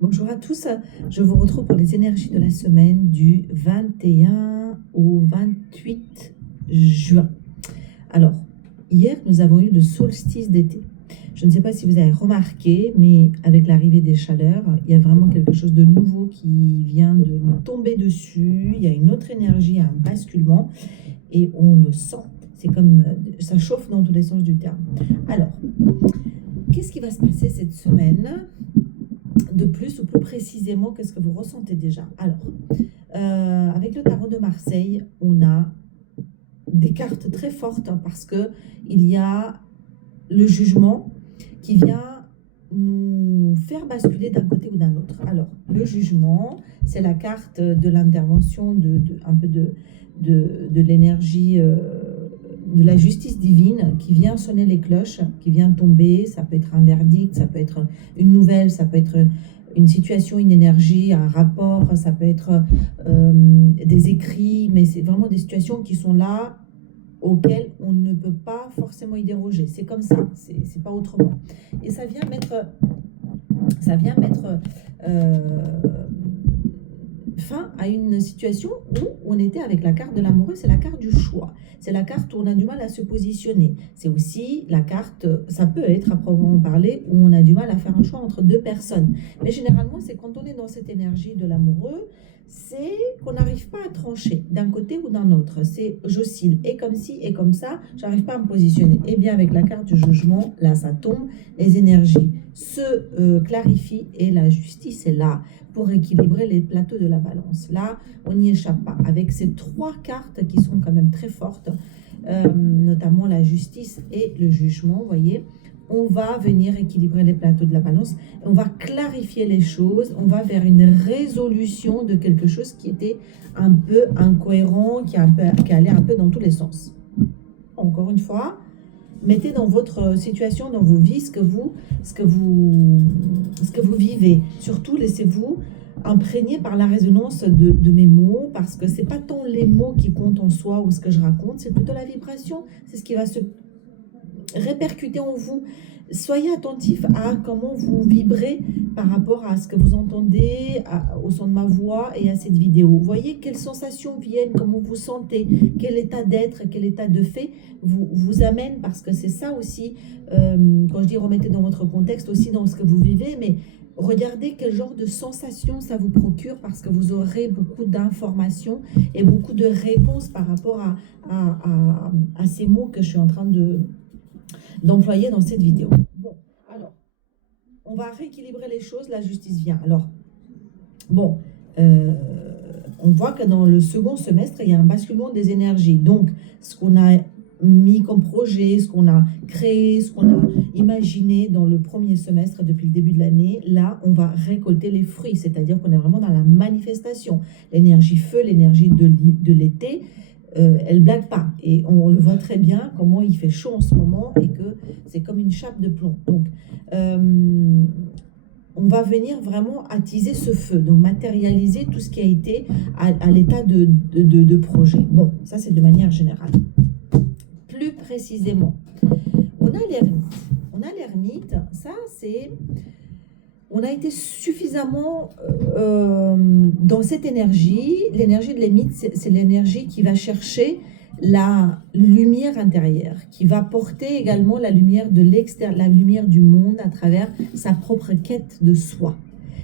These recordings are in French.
Bonjour à tous, je vous retrouve pour les énergies de la semaine du 21 au 28 juin. Alors, hier, nous avons eu le solstice d'été. Je ne sais pas si vous avez remarqué, mais avec l'arrivée des chaleurs, il y a vraiment quelque chose de nouveau qui vient de nous tomber dessus. Il y a une autre énergie, un basculement, et on le sent. C'est comme ça chauffe dans tous les sens du terme. Alors, qu'est-ce qui va se passer cette semaine de plus ou plus précisément, qu'est-ce que vous ressentez déjà? Alors, avec le tarot de Marseille, on a des cartes très fortes parce que il y a le jugement qui vient nous faire basculer d'un côté ou d'un autre. Alors, le jugement, c'est la carte de l'intervention, un peu de l'énergie, de la justice divine qui vient sonner les cloches, qui vient tomber. Ça peut être un verdict, ça peut être une nouvelle, ça peut être une situation, une énergie, un rapport, ça peut être des écrits, mais c'est vraiment des situations qui sont là, auxquelles on ne peut pas forcément y déroger. C'est comme ça, c'est pas autrement. Et ça vient mettre fin à une situation où on était avec la carte de l'amoureux, c'est la carte du choix. C'est la carte où on a du mal à se positionner. C'est aussi la carte, ça peut être à proprement parler, où on a du mal à faire un choix entre deux personnes. Mais généralement, c'est quand on est dans cette énergie de l'amoureux, c'est qu'on n'arrive pas à trancher d'un côté ou d'un autre. C'est j'oscille, et comme ci, et comme ça, j'arrive pas à me positionner. Et bien avec la carte du jugement, là ça tombe, les énergies se clarifient et la justice est là pour équilibrer les plateaux de la balance. Là, on n'y échappe pas. Avec ces trois cartes qui sont quand même très fortes, notamment la justice et le jugement, vous voyez, on va venir équilibrer les plateaux de la balance, on va clarifier les choses, on va vers une résolution de quelque chose qui était un peu incohérent, qui allait un peu dans tous les sens. Encore une fois, mettez dans votre situation, dans vos vies, ce que vous vivez. Surtout, laissez-vous imprégner par la résonance de mes mots, parce que c'est pas tant les mots qui comptent en soi ou ce que je raconte, c'est plutôt la vibration. C'est ce qui va se répercuter en vous. Soyez attentif à comment vous vibrez par rapport à ce que vous entendez, au son de ma voix et à cette vidéo. Vous voyez quelles sensations viennent, comment vous sentez, quel état d'être, quel état de fait vous amène, parce que c'est ça aussi, quand je dis remettez dans votre contexte, aussi dans ce que vous vivez, mais regardez quel genre de sensations ça vous procure, parce que vous aurez beaucoup d'informations et beaucoup de réponses par rapport à ces mots que je suis en train d'employer dans cette vidéo. Bon, alors, on va rééquilibrer les choses, la justice vient. Alors, bon, on voit que dans le second semestre, il y a un basculement des énergies. Donc, ce qu'on a mis comme projet, ce qu'on a créé, ce qu'on a imaginé dans le premier semestre depuis le début de l'année, là, on va récolter les fruits, c'est-à-dire qu'on est vraiment dans la manifestation. L'énergie feu, l'énergie de l'été, elle blague pas. Et on le voit très bien comment il fait chaud en ce moment et que c'est comme une chape de plomb. Donc, on va venir vraiment attiser ce feu, donc matérialiser tout ce qui a été à l'état de projet. Bon, ça c'est de manière générale. Plus précisément, on a l'ermite. On a l'ermite, ça c'est... On a été suffisamment dans cette énergie. L'énergie de l'ermite, c'est l'énergie qui va chercher la lumière intérieure, qui va porter également la lumière de l'extérieur, la lumière du monde à travers sa propre quête de soi.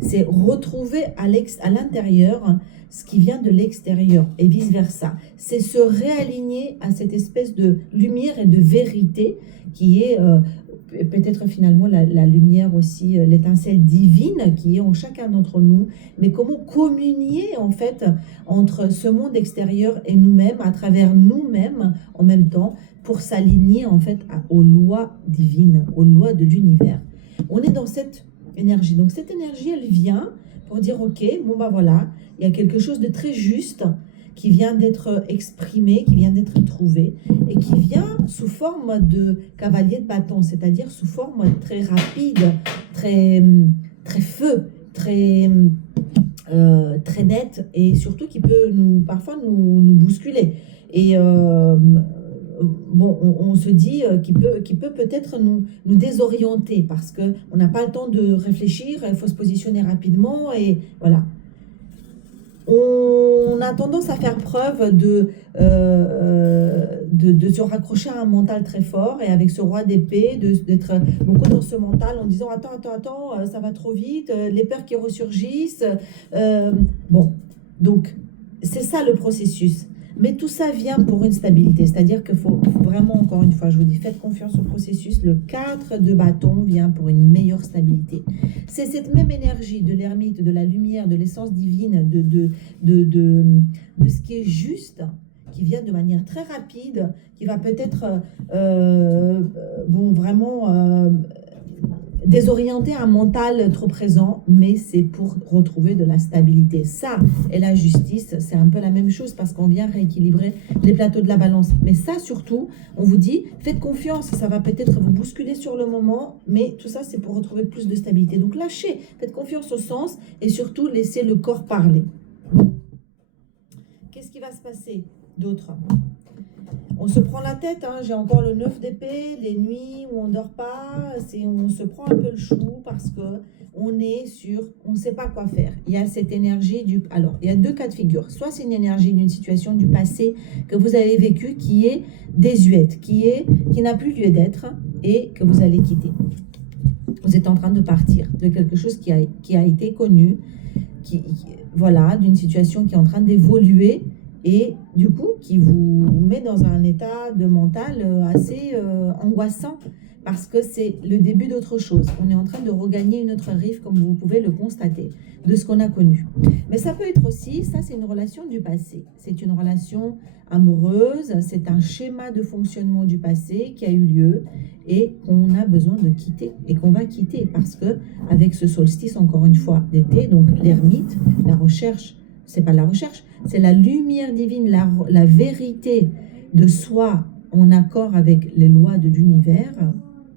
C'est retrouver à l'intérieur ce qui vient de l'extérieur et vice-versa. C'est se réaligner à cette espèce de lumière et de vérité qui est peut-être finalement la lumière aussi, l'étincelle divine qui est en chacun d'entre nous, mais comment communier en fait entre ce monde extérieur et nous-mêmes, à travers nous-mêmes en même temps, pour s'aligner en fait aux lois divines, aux lois de l'univers. On est dans cette énergie. Donc cette énergie, elle vient pour dire ok, bon bah voilà, il y a quelque chose de très juste qui vient d'être exprimé, qui vient d'être trouvé, et qui vient sous forme de cavalier de bâton, c'est-à-dire sous forme très rapide, très, très feu, très, très nette, et surtout qui peut parfois nous bousculer. Et bon, on se dit qu'il peut peut-être nous désorienter parce qu'on n'a pas le temps de réfléchir, il faut se positionner rapidement et voilà. On a tendance à faire preuve de se raccrocher à un mental très fort et avec ce roi d'épée, d'être beaucoup dans ce mental en disant attends, ça va trop vite, les peurs qui ressurgissent. Bon, donc c'est ça le processus. Mais tout ça vient pour une stabilité, c'est-à-dire qu'il faut vraiment, encore une fois, je vous dis, faites confiance au processus. Le 4 de bâton vient pour une meilleure stabilité. C'est cette même énergie de l'ermite, de la lumière, de l'essence divine, de ce qui est juste, qui vient de manière très rapide, qui va peut-être vraiment désorienter un mental trop présent, mais c'est pour retrouver de la stabilité. Ça et la justice, c'est un peu la même chose parce qu'on vient rééquilibrer les plateaux de la balance. Mais ça, surtout, on vous dit, faites confiance, ça va peut-être vous bousculer sur le moment, mais tout ça, c'est pour retrouver plus de stabilité. Donc lâchez, faites confiance au sens et surtout, laissez le corps parler. Qu'est-ce qui va se passer d'autre ? On se prend la tête, hein. J'ai encore le 9 d'épée, les nuits où on ne dort pas, on se prend un peu le chou parce qu'on ne sait pas quoi faire. Il y a cette énergie alors, il y a 2 cas de figure. Soit c'est une énergie d'une situation du passé que vous avez vécue qui est désuète, qui n'a plus lieu d'être et que vous allez quitter. Vous êtes en train de partir de quelque chose qui a été connu, voilà, d'une situation qui est en train d'évoluer et du coup qui vous met dans un état de mental assez angoissant parce que c'est le début d'autre chose. On est en train de regagner une autre rive comme vous pouvez le constater de ce qu'on a connu. Mais ça peut être aussi, ça c'est une relation du passé, c'est une relation amoureuse, c'est un schéma de fonctionnement du passé qui a eu lieu et qu'on a besoin de quitter et qu'on va quitter parce que avec ce solstice encore une fois d'été, donc l'ermite, la recherche, c'est pas la recherche, c'est la lumière divine, la vérité de soi en accord avec les lois de l'univers.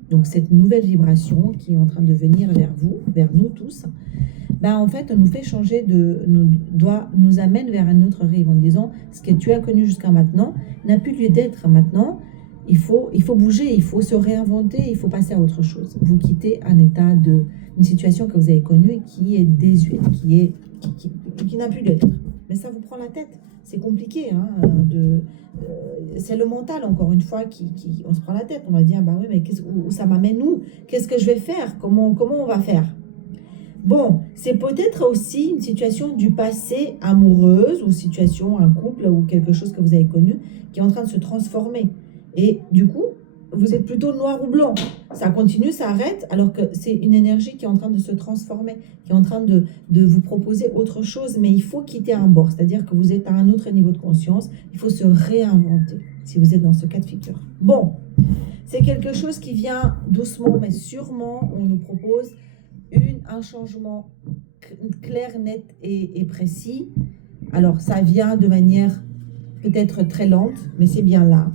Donc cette nouvelle vibration qui est en train de venir vers vous, vers nous tous, en fait nous fait changer nous amène vers un autre rive en disant ce que tu as connu jusqu'à maintenant n'a plus lieu d'être maintenant. Il faut bouger, il faut se réinventer, il faut passer à autre chose. Vous quittez un état une situation que vous avez connue et qui est désuète, qui n'a plus lieu d'être. Mais ça vous prend la tête, c'est compliqué, hein, c'est le mental encore une fois on se prend la tête, on va dire oui mais où ça m'amène où, qu'est-ce que je vais faire, comment on va faire. Bon, c'est peut-être aussi une situation du passé amoureuse ou situation, un couple ou quelque chose que vous avez connu qui est en train de se transformer et du coup vous êtes plutôt noir ou blanc. Ça continue, ça arrête, alors que c'est une énergie qui est en train de se transformer, qui est en train de vous proposer autre chose, mais il faut quitter un bord, c'est-à-dire que vous êtes à un autre niveau de conscience, il faut se réinventer, si vous êtes dans ce cas de figure. Bon, c'est quelque chose qui vient doucement, mais sûrement, on nous propose un changement clair, net et précis. Alors, ça vient de manière peut-être très lente, mais c'est bien là.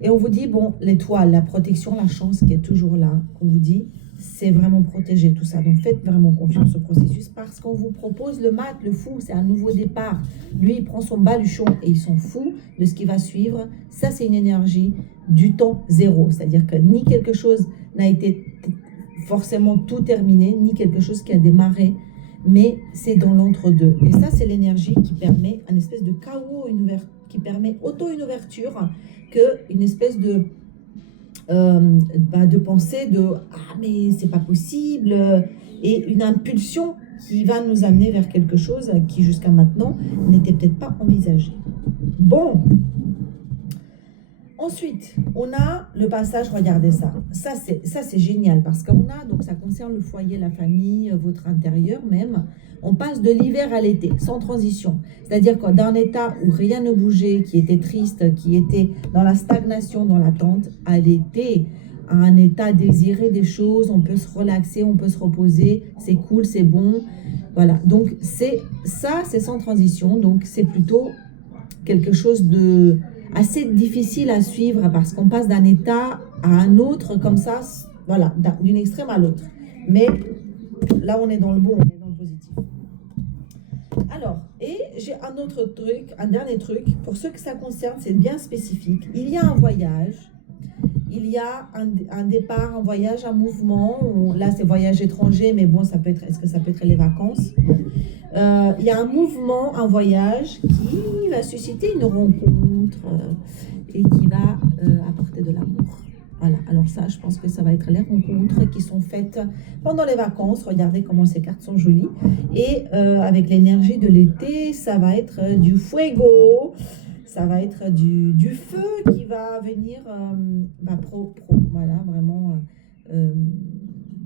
Et on vous dit, l'étoile, la protection, la chance qui est toujours là, qu'on vous dit, c'est vraiment protéger tout ça. Donc faites vraiment confiance au processus parce qu'on vous propose le mat, le fou, c'est un nouveau départ. Lui, il prend son baluchon et il s'en fout de ce qui va suivre. Ça, c'est une énergie du temps zéro. C'est-à-dire que ni quelque chose n'a été forcément tout terminé, ni quelque chose qui a démarré, mais c'est dans l'entre-deux. Et ça, c'est l'énergie qui permet un espèce de chaos, qui permet autant une ouverture qu'une espèce de pensée de « Ah, mais c'est pas possible » et une impulsion qui va nous amener vers quelque chose qui, jusqu'à maintenant, n'était peut-être pas envisagé. Bon. Ensuite, on a le passage, regardez ça. Ça, c'est génial parce donc ça concerne le foyer, la famille, votre intérieur même. On passe de l'hiver à l'été, sans transition. C'est-à-dire que d'un état où rien ne bougeait, qui était triste, qui était dans la stagnation, dans l'attente, à l'été, à un état désiré des choses, on peut se relaxer, on peut se reposer, c'est cool, c'est bon. Voilà, donc c'est sans transition, donc c'est plutôt quelque chose de assez difficile à suivre parce qu'on passe d'un état à un autre comme ça, voilà, d'une extrême à l'autre. Mais là, on est dans le bon, on est dans le positif. Alors, et Et j'ai un autre truc, un dernier truc, pour ceux que ça concerne, c'est bien spécifique. Il y a un voyage, il y a un départ, un voyage, un mouvement. Là, c'est voyage étranger, mais bon, ça peut être, est-ce que ça peut être les vacances? Il y a un mouvement, un voyage qui va susciter une rencontre et qui va apporter de l'amour. Voilà, alors ça, je pense que ça va être les rencontres qui sont faites pendant les vacances. Regardez comment ces cartes sont jolies. Et avec l'énergie de l'été, ça va être du fuego, ça va être du feu qui va venir voilà, vraiment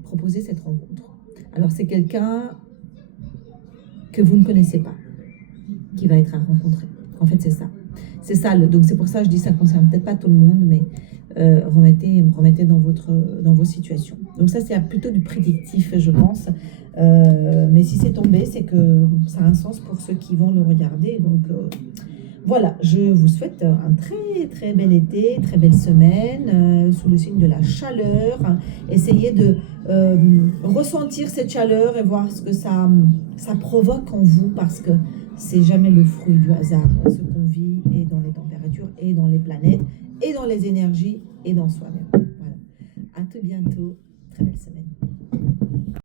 proposer cette rencontre. Alors c'est quelqu'un que vous ne connaissez pas qui va être à rencontrer. En fait, c'est ça. C'est ça. Donc c'est pour ça que je dis ça concerne peut-être pas tout le monde, mais remettez dans vos situations. Donc ça, c'est plutôt du prédictif, je pense. Mais si c'est tombé, c'est que ça a un sens pour ceux qui vont le regarder. Donc voilà, je vous souhaite un très très bel été, très belle semaine, sous le signe de la chaleur. Essayez de ressentir cette chaleur et voir ce que ça provoque en vous, parce que c'est jamais le fruit du hasard, ce qu'on vit, et dans les températures, et dans les planètes, et dans les énergies, et dans soi-même. Voilà. À tout bientôt. Très belle semaine.